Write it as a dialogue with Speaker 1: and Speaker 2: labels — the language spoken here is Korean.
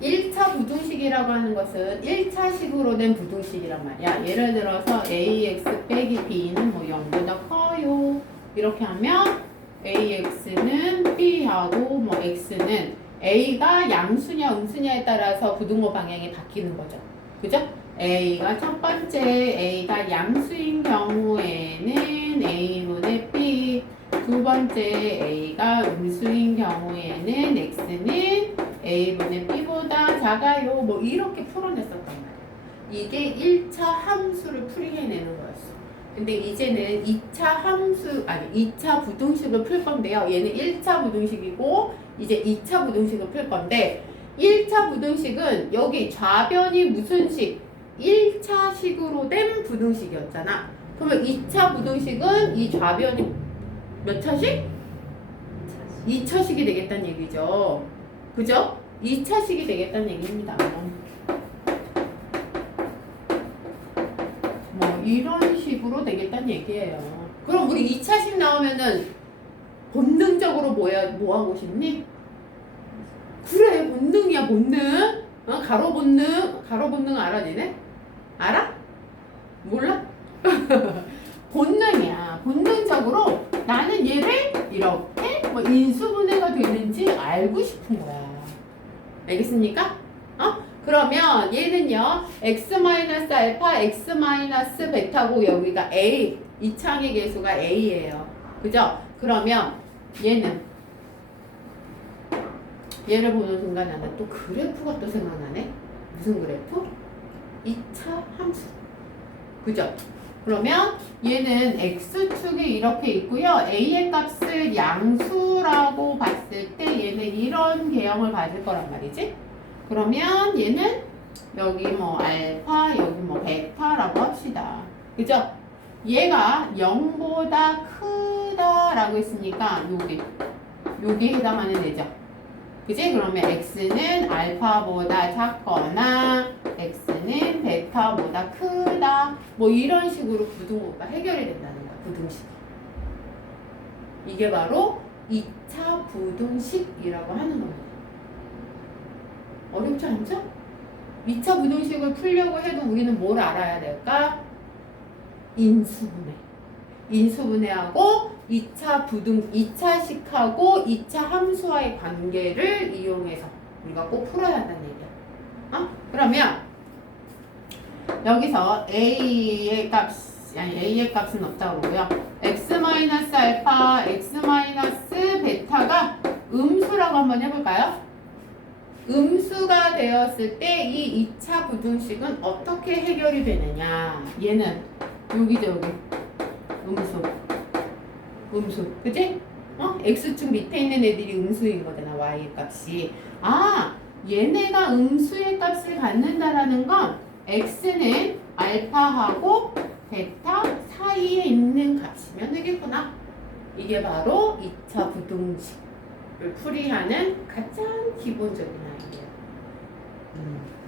Speaker 1: 1차 부등식이라고 하는 것은 1차식으로 된 부등식이란 말이야. 예를 들어서 ax 빼기 b는 뭐 0보다 커요. 이렇게 하면 ax는 b하고 뭐 x는 a가 양수냐 음수냐에 따라서 부등호 방향이 바뀌는 거죠. 그죠? a가 첫 번째 a가 양수인 경우에는 a분의 b 두 번째 a가 음수인 경우에는 x는 a분의 b보다 작아요. 뭐 이렇게 풀어냈었단 말이야. 이게 1차 함수를 풀이해내는 거였어. 근데 이제는 2차 함수 아니 2차 부등식을 풀 건데요. 얘는 1차 부등식이고 이제 2차 부등식을 풀 건데 1차 부등식은 여기 좌변이 무슨 식? 1차 식으로 된 부등식이었잖아. 그러면 2차 부등식은 이 좌변이 몇 차식? 2차식이 되겠다는 얘기죠. 그죠? 2차식이 되겠다는 얘기입니다. 뭐 이런 식으로 되겠다는 얘기예요. 그럼 우리 2차식 나오면은 본능적으로 뭐야 뭐 하고 싶니? 그래 본능이야 본능. 어? 가로 본능 가로 본능 알아 니네? 알아? 몰라? 본능이야. 본능적으로 나는 얘를 이렇게 뭐 되는지 알고 싶은 거야. 알겠습니까? 어? 그러면 얘는요 x 마이너스 알파, x 마이너스 베타고 여기가 a 이 창의 개수가 a예요. 그죠? 그러면 얘는 얘를 보는 순간 나는 또 그래프가 또 생각나네. 무슨 그래프? 2차 함수. 그죠? 그러면 얘는 x축이 이렇게 있고요. a의 값을 양수라고 봤을 때 얘는 이런 개형을 가질 거란 말이지. 그러면 얘는 여기 뭐 알파, 여기 뭐 베타라고 합시다. 그죠? 얘가 0보다 크다라고 했으니까 여기 여기 해당하는 애죠. 그지? 그러면 x는 알파보다 작거나 x는 베타보다 크다. 뭐 이런 식으로 부등호가 해결이 된다는 거야. 부등식. 이게 바로 2차 부등식이라고 하는 겁니다. 어렵지 않죠? 2차 부등식을 풀려고 해도 우리는 뭘 알아야 될까? 인수분해. 인수분해하고 2차 부등, 2차식하고 2차 함수와의 관계를 이용해서 우리가 꼭 풀어야 한다는 얘기야. 어? 그러면 여기서 a의 값, 아니 a의 값은 없다고 그러고요. x 마이너스 알파, x 마이너스 베타가 음수라고 한번 해볼까요? 음수가 되었을 때 이 2차 부등식은 어떻게 해결이 되느냐? 얘는 여기죠 여기 음수 음수 그지? 어? x축 밑에 있는 애들이 음수인 거잖아 y 값이 아 얘네가 음수의 값을 갖는다라는 건 x는 알파하고 베타 사이에 있는 값이면 되겠구나 이게 바로 2차 부등식을 풀이하는 가장 기본적인 아이디어 음.